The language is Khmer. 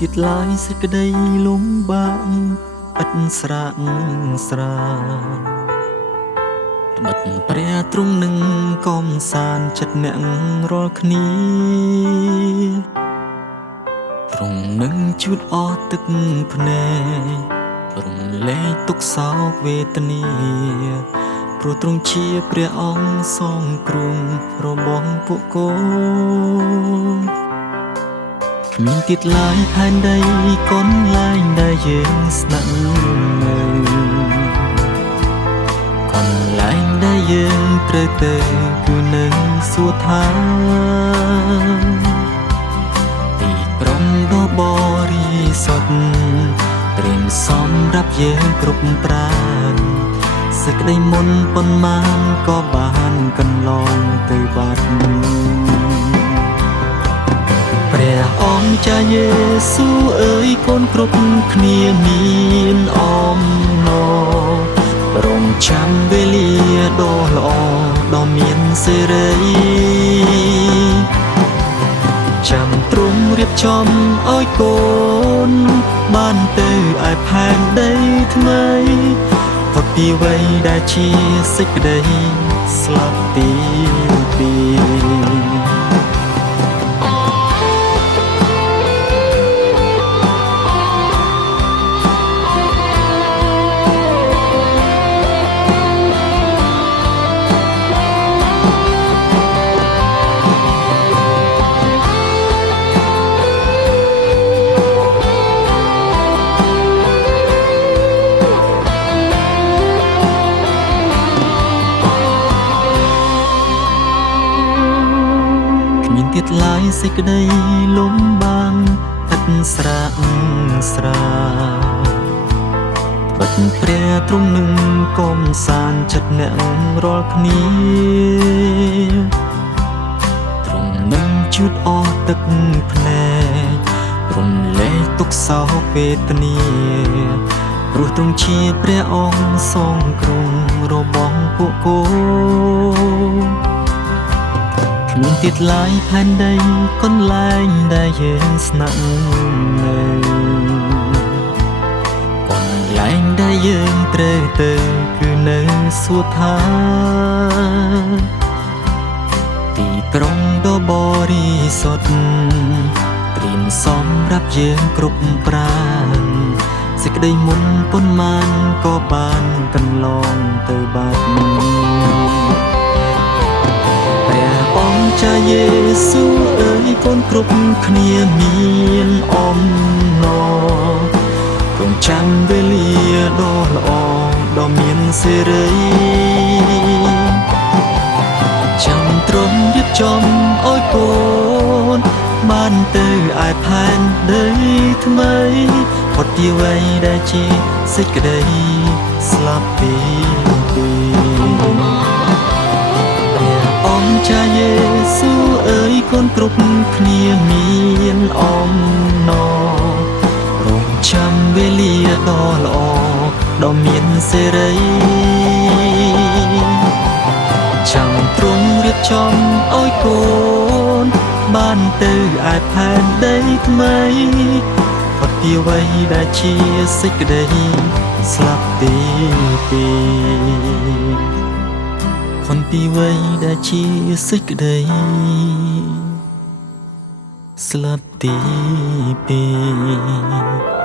ទៀតឡើយសេចក្តីលំបាកឥតស្រាកស្រានត្បិតព្រះទ្រង់នឹងកំសាន្តចិត្តអ្នករាល់គ្នាទ្រង់នឹងជូតអស់ទឹកភ្នែករំលែកទុក្ខសោកវេទនាព្រោះទ្រង់ជាព្រះអង្គសងគ្រងរបស់ពួកកូនគ្មានទៀតឡើយផែនដីកន្លែងដែលយើងស្នាក់នៅកន្លែងដែលយើងត្រូវទៅគឺនឹងសួគ៌ថាទីក្រុងដ៏បរិសុទ្ធត្រៀមសម្រាប់យើងគ្រប់ប្រាណសេចក្តីមុនប៉ុន្មានក៏បានកន្លងទៅបាត់ព្រះអង្គចាយេស៊ូអើយកូនគ្រប់គ្នាមានអំណររងចាំវេលាដ៏ល្អដ៏មានសេរីចាំទ្រង់រៀបចំឲ្យកូនបានទៅឯផែនដីថ្មីផុតពីវ័យដែលជាសេចក្តីស្លាប់ទីពីរមានទៀតឡើយសេចក្តីលំបាកឥតស្រាកស្រាបិទព្រះទ្រង់នឹងកំសាន្តចិត្តអ្នករាល់គ្នាទ្រង់នឹងជូតអស់ទឹកភ្នែករំលែកទុក្ខសោកវេទនាព្រោះទ្រង់ជាព្រះអង្គសងគ្រងរបស់ពួកកូនមានទៀតឡើយផែនដីកន្លែងដែលយើងស្នាក់នៅកន្លែងដែលយើងត្រូវទៅគឺនៅសួគ៌ថាទីក្រុងដ៏បរិសុទ្ធត្រៀមសម្រាប់យើងគ្រប់ប្រាណសេចក្តីមុនប៉ុន្មានក៏បានកន្លងទៅបាត់ចាយេស៊ូអើយកូនគ្រប់គ្នាមានអំណររងចាំវេលាដ៏ល្អដ៏មានសេរីចាំទ្រង់រៀបចំឲ្យកូនបានទៅឯផែនដីថ្មីផុតពីវ័យដែលជាសេចក្តីស្លាប់ទីពីរអង្គចាយេស៊ូអើយកូនគ្រប់គ្នាមានអំណររងចាំវេលាដ៏ល្អដ៏មានសេរីចាំទ្រង់រៀបចំឲ្យកូនបានទៅឯផែនដីថ្មីផុតពីវ័យដែលជាសេចក្តីស្លាប់ទីពីរផុតពីវ័យដែលជាសេចក្តីស្លាប់ទីពីរ